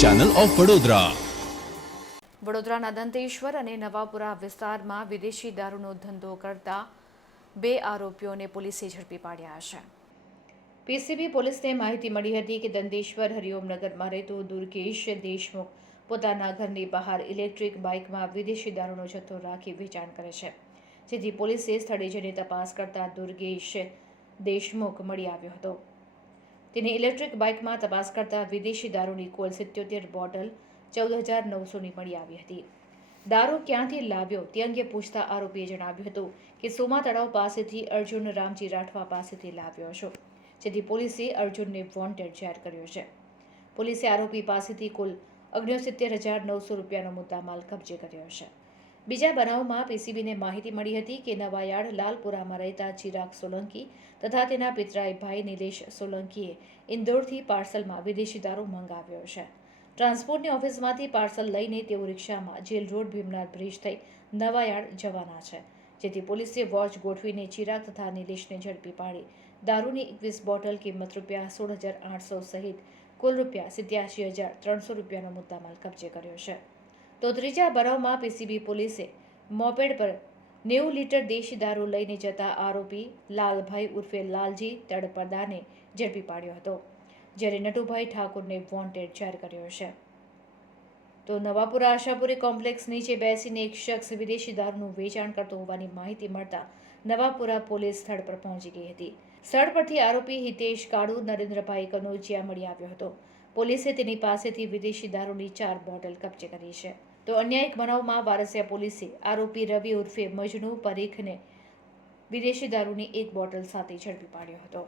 Channel of Vadodara. વડોદરાના દંતેશ્વર અને નવાપુરા વિસ્તારમાં વિદેશી દારૂનો ધંધો કરતા 2 આરોપીઓને પોલીસે ઝડપી પાડ્યા છે. પીસીબી પોલીસને માહિતી મળી હતી કે દંતેશ્વર હરિઓમનગરમાં રહેતો દુર્ગેશ દેશમુખ પોતાના ઘરની બહાર ઇલેક્ટ્રિક બાઇકમાં વિદેશી દારૂનો જથ્થો રાખી વેચાણ કરે છે, જેથી પોલીસે સ્થળે જઈને તપાસ કરતા દુર્ગેશ દેશમુખ મળી આવ્યો હતો. તેની ઇલેક્ટ્રિક બાઇકમાં તપાસ કરતા વિદેશી દારૂની કુલ 77 બોટલ 14,900ની મળી આવી હતી. દારૂ ક્યાંથી લાવ્યો તે અંગે પૂછતા આરોપીએ જણાવ્યું હતું કે સોમા તળાવ પાસેથી અર્જુન રામજી રાઠવા પાસેથી લાવ્યો છો, જેથી પોલીસે અર્જુનને વોન્ટેડ જાહેર કર્યો છે. પોલીસે આરોપી પાસેથી કુલ 69,900 રૂપિયાનો મુદ્દામાલ કબજે કર્યો છે. બીજા બનાવમાં પીસીબીને માહિતી મળી હતી કે નવાયાર્ડ લાલપુરામાં રહેતા ચિરાગ સોલંકી તથા તેના પિતરાઈ ભાઈ નિલેશ સોલંકીએ ઇન્દોરથી પાર્સલમાં વિદેશી દારૂ મંગાવ્યો છે. ટ્રાન્સપોર્ટની ઓફિસમાંથી પાર્સલ લઈને તેઓ રિક્ષામાં જેલ રોડ ભીમનાથ બ્રિજ થઈ નવાયાર્ડ જવાના છે, જેથી પોલીસે વોચ ગોઠવીને ચિરાગ તથા નિલેશને ઝડપી પાડી દારૂની 21 બોટલ કિંમત ₹16,800 સહિત કુલ ₹87,300 રૂપિયાનો મુદ્દામાલ કબજે કર્યો છે. તો ત્રીજા બનાવમાં પીસીબી પોલીસે મોપેડ પર 90 લીટર દેશી દારૂ લઈને જતા આરોપી લાલભાઈ ઉર્ફે લાલજી તળપદાને ઝડપી પાડ્યો હતો, જ્યારે નટુભાઈ ઠાકોરને વોન્ટેડ જાહેર કર્યો છે. તો નવાપુરા આશાપુરી કોમ્પ્લેક્સ નીચે બેસીને એક શખ્સ વિદેશી દારૂનું વેચાણ કરતો હોવાની માહિતી મળતા નવાપુરા પોલીસ સ્થળ પર પહોંચી ગઈ હતી. સ્થળ પરથી આરોપી હિતેશ કાળુ નરેન્દ્રભાઈ કનોજિયા મળી આવ્યો હતો. પોલીસે તેની પાસેથી વિદેશી દારૂની 4 બોટલ કબજે કરી છે. તો અન્ય એક બનાવમાં વારસિયા પોલીસે આરોપી રવિ ઉર્ફે મજનુ પરીખને વિદેશી દારૂની 1 બોટલ સાથે ઝડપી પાડ્યો હતો.